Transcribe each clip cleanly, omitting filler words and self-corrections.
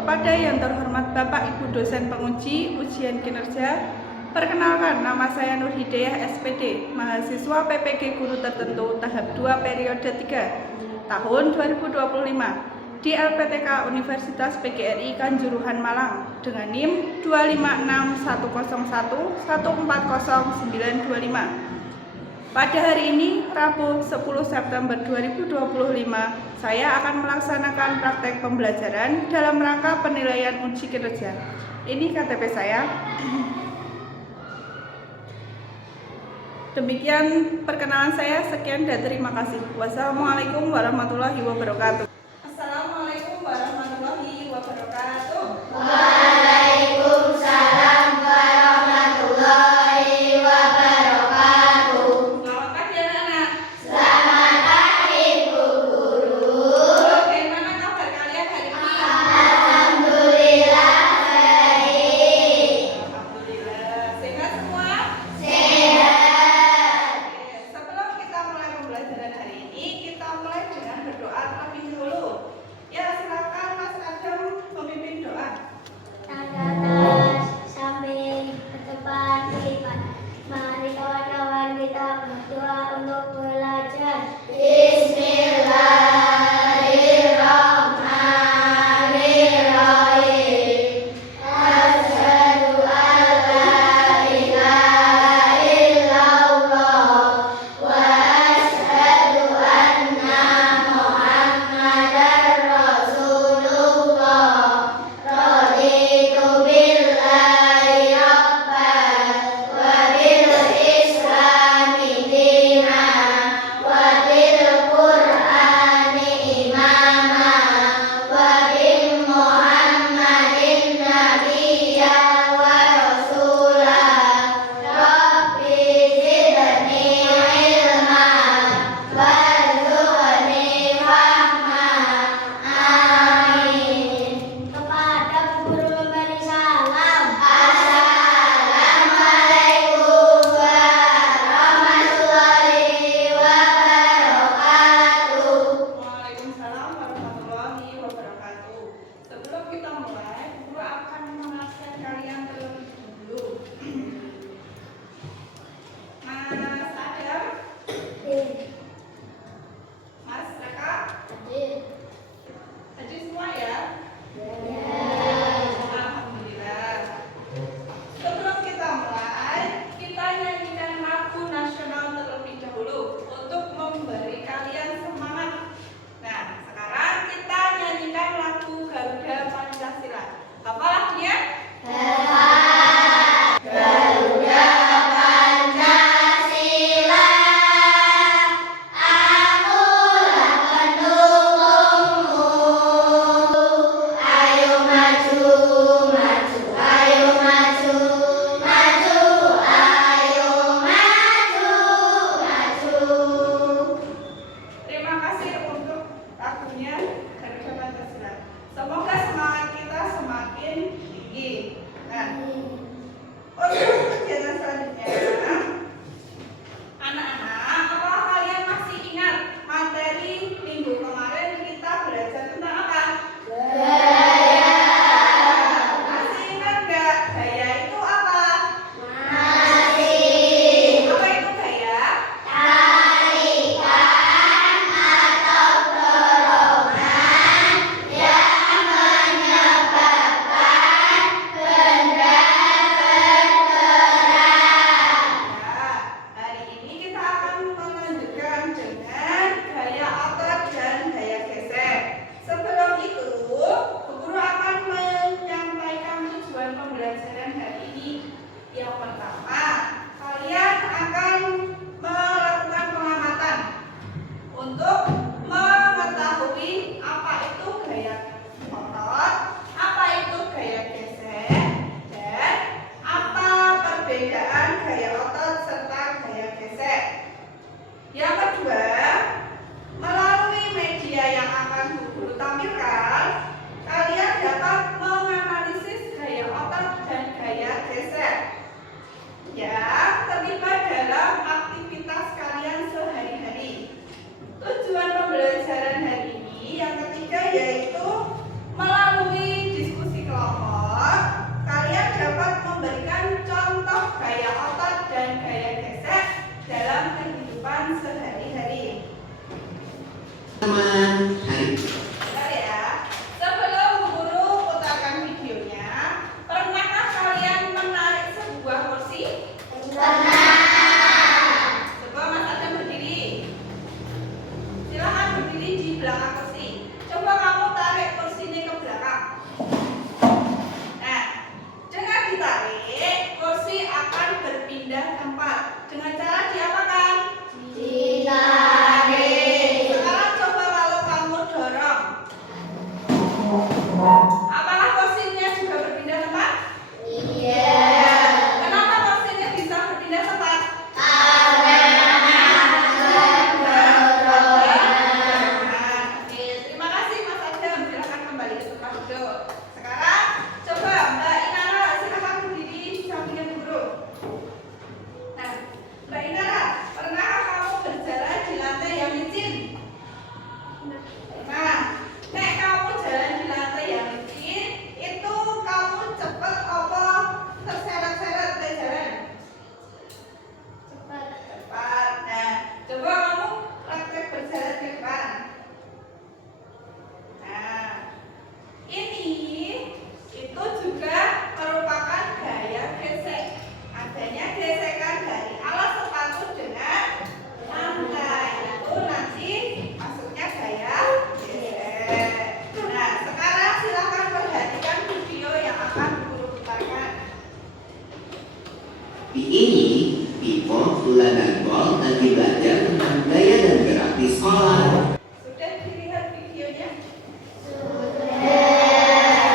Kepada yang terhormat Bapak Ibu dosen penguji ujian kinerja, perkenalkan, nama saya Nur Hidayah SPD, mahasiswa PPG Guru Tertentu tahap 2 periode 3 tahun 2025 di LPTK Universitas PGRI Kanjuruhan Malang dengan NIM 2561101140925. Pada hari ini, Rabu 10 September 2025, saya akan melaksanakan praktek pembelajaran dalam rangka penilaian uji kinerja. Ini KTP saya. Demikian perkenalan saya, sekian dan terima kasih. Wassalamualaikum warahmatullahi wabarakatuh. Assalamualaikum warahmatullahi wabarakatuh. Waalaikumsalam warahmatullahi wabarakatuh. Selamat pagi anak-anak. Selamat pagi Bu Guru. Bagaimana kabar kalian hari ini? Alhamdulillah baik. Alhamdulillah. Sehat semua? Sehat. Sebelum kita mulai pembelajaran hari ini, kita mulai dengan berdoa terlebih dahulu. teman-teman. Hari Bentar ya. Sebelum guru putarkan videonya, pernahkah kalian menarik sebuah kursi? Coba Mas Adam berdiri. Silakan berdiri di belakang kursi. Coba kamu tarik kursi ini ke belakang. Nah, dengan ditarik, kursi akan berpindah tempat. Dengan cara diapakan? Sekarang coba kalau kamu dorong. Apakah kursinya juga berpindah tempat? Kenapa kursinya bisa berpindah tempat? Oke, terima kasih Mas Adam. Silakan kembali ke tempat duduk. Sekarang coba Mbak Inara, silakan berdiri di samping guru. Nah, Mbak Inara, pernahkah kamu berjalan di lantai yang licin? Nah, nek kamu jalan di lantai yang licin, itu kamu cepet apa terseret-seret ke jalan? Cepat. Nah, coba kamu praktek berjalan ke depan. Nah, ini itu juga merupakan gaya gesek. Adanya gesekan dari alas sepatu dengan lantai. Itu nanti masuknya gaya gesek. Nah, sekarang silakan perhatikan video yang akan guru putarkan. di ini, Pipo, Lula, dan Bol lagi belajar tentang gaya dan gerak di sekolah. Sudah dilihat videonya?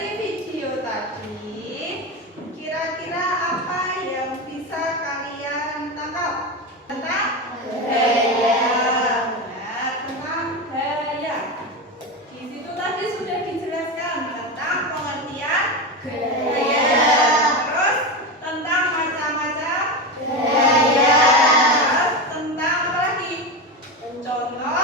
Di video tadi, kira-kira apa yang bisa kalian tangkap? Tentang gaya. Nah, tentang gaya. Di situ tadi sudah dijelaskan tentang pengertian gaya. Terus tentang macam-macam gaya. Terus tentang apa lagi? Contoh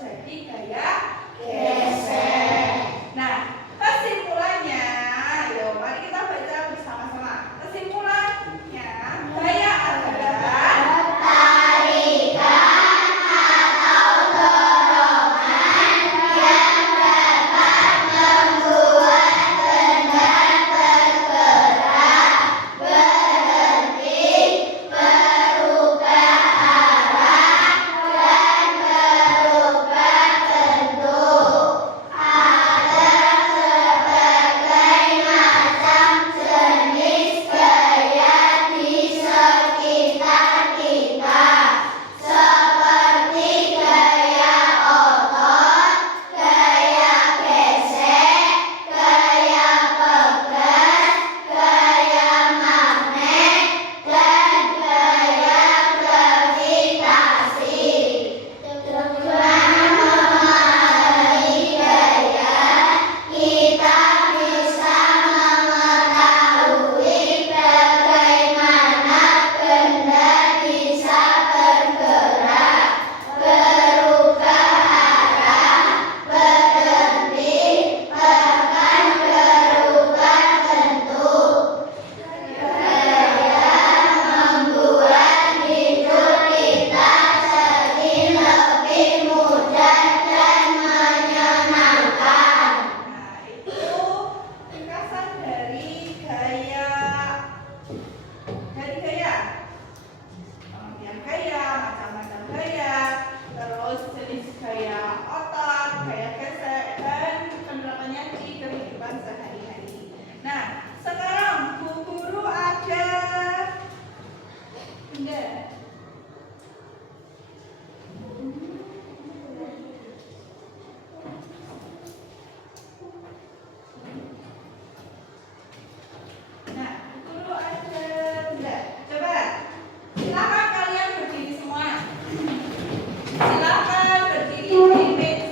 terjadi gaya gesek. Nah, kesimpulannya, yuk mari kita baca bersama-sama. Kesimpulannya, gaya adalah tarikan atau dorongan yang dapat membuat benda bergerak, berhenti, berubah arah, dan berubah bentuk. Ada berbagai macam jenis gaya di sekitar kita, seperti gaya otot, gaya gesek, gaya pegas, gaya magnet, dan gaya gravitasi. Dengan memahami gaya, kita bisa mengetahui bagaimana benda bisa bergerak, berubah arah, berhenti, bahkan berubah bentuk. Gaya membuat hidup kita jadi lebih mudah dan menyenangkan. Nah, itu ringkasan dari gaya. Pengertian gaya, macam-macam gaya, terus jenis gaya otot, gaya gesek, dan penerapannya di kehidupan sehari-hari. Nah, sekarang Bu Guru ada Bunda. Nah, guru ada Bunda. Coba, silakan kalian berdiri semua. Silakan berdiri di meja.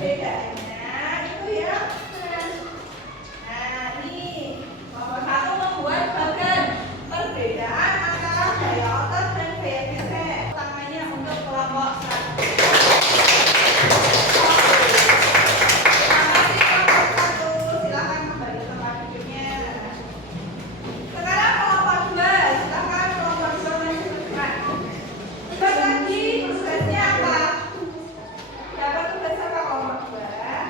Bedanya itu ya. Nah, ini nomor 1 membuat bagan. Perbedaan antara gaya otot dan gaya gesek. Utamanya untuk kelompok 1. Terima kasih kelompok 1. Silakan kembali ke tempat duduknya. Sekarang kelompok 2. Silakan kelompok 2 maju ke depan. Tugas lagi, tugasnya apa? Dapat tugas apa kelompok 2?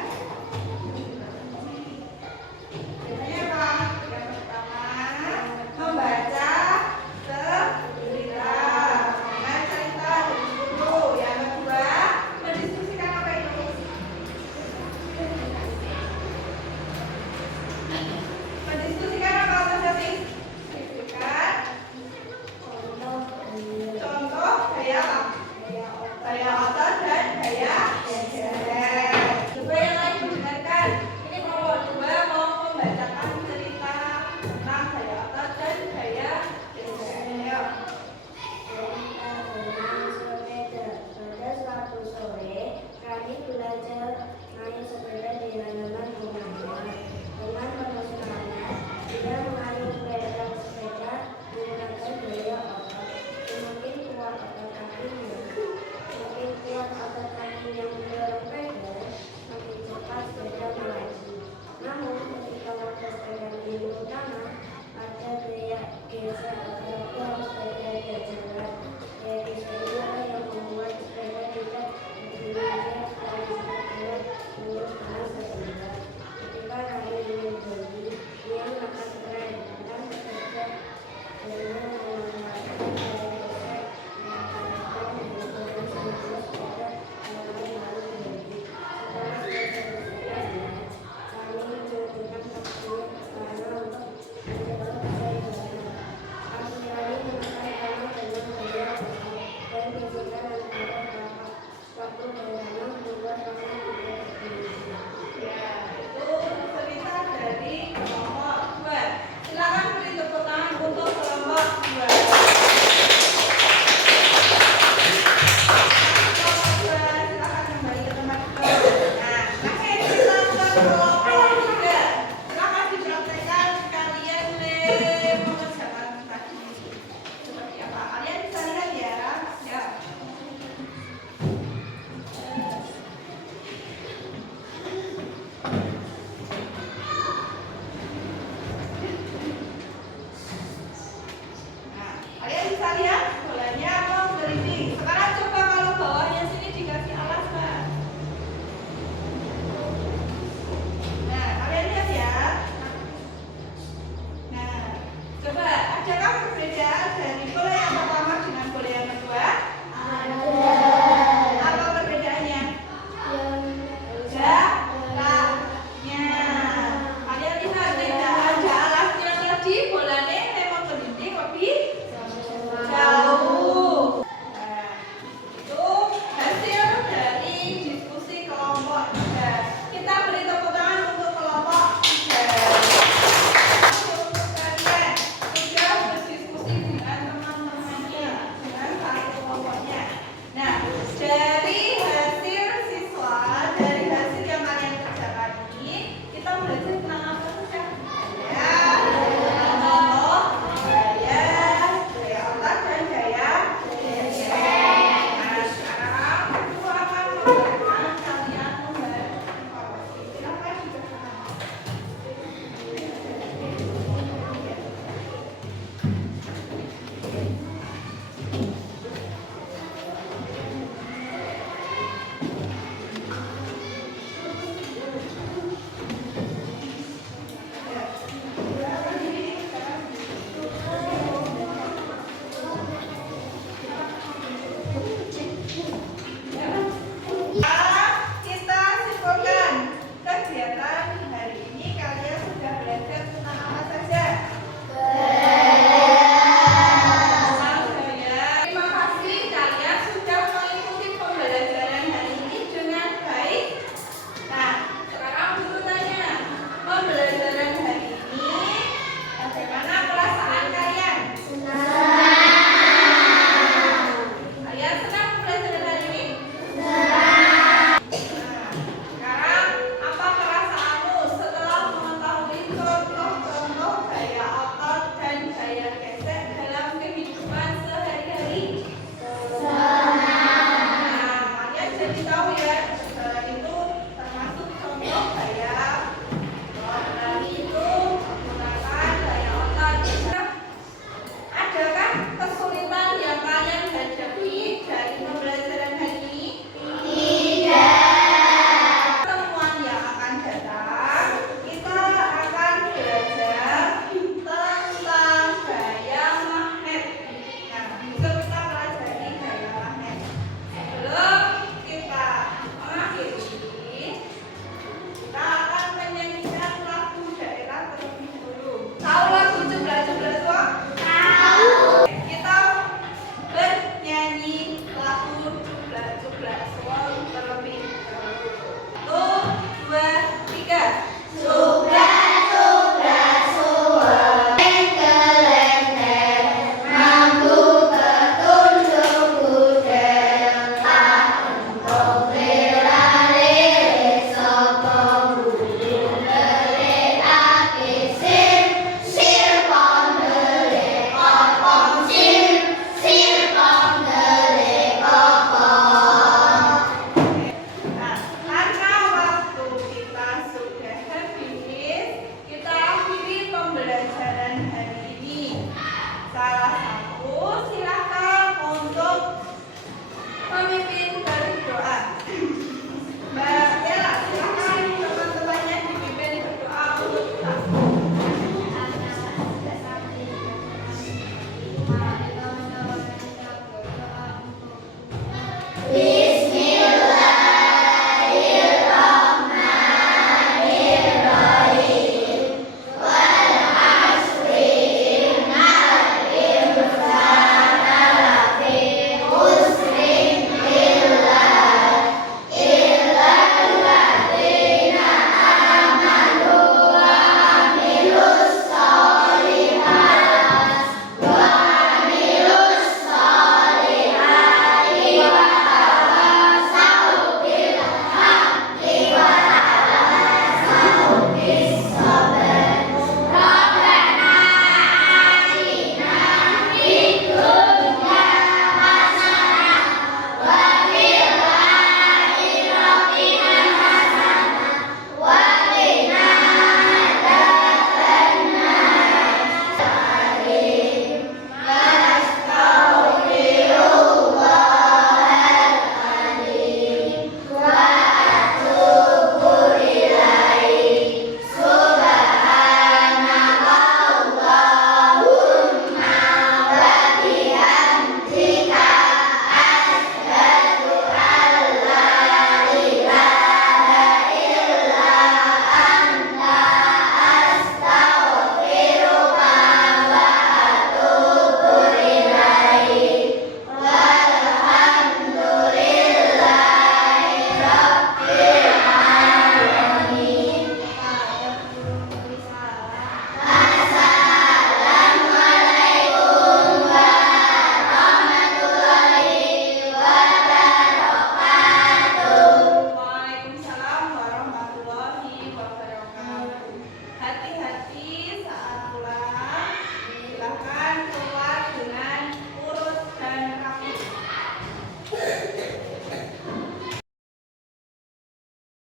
tahu ya